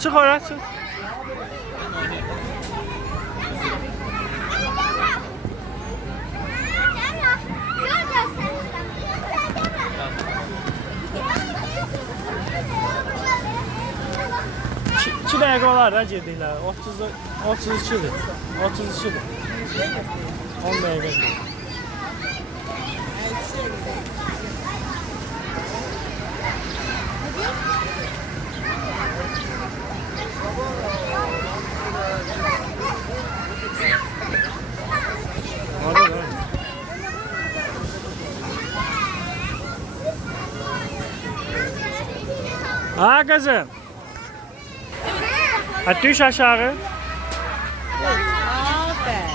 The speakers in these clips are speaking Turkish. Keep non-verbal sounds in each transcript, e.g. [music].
Çık oraya çık. İki- İki dəqiqə olar da gediklər. 30 32-dir. 32-dir. 10 dəqiqə. Orada da. Ha kızım. Ha düş aşağı. Aferin.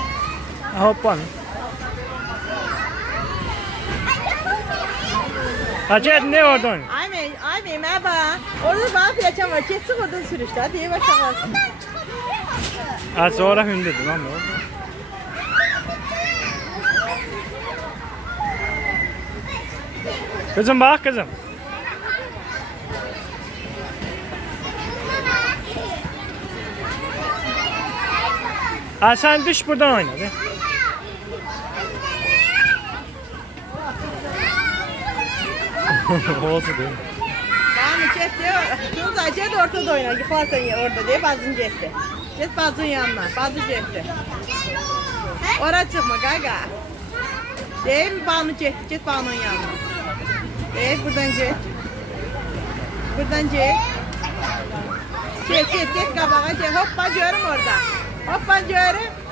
Hoppan. Ha git ne oradan? Ay bey merhaba. Orada bana fiyatçam var. Geçsin oradan sürüşte. Hadi yavaş yavaş. Ha sonra hündürdü lan o. Kızım bak kızım. Ha sen düş buradan oyna be. [laughs] Olsun değil mi? Bana çek diyor. Tunza çek ortada oyna. Yıklarsan ya orada diye bazın geçti. Git bazın yanına. Bazı geçti. Oraya çıkma gaga. Değil mi Banu çek? Git Banu'nun yanına. Değil buradan çek. Buradan çek. Çek çek çek kabağa çek. Hoppa görüm orada. Hoppa görüm.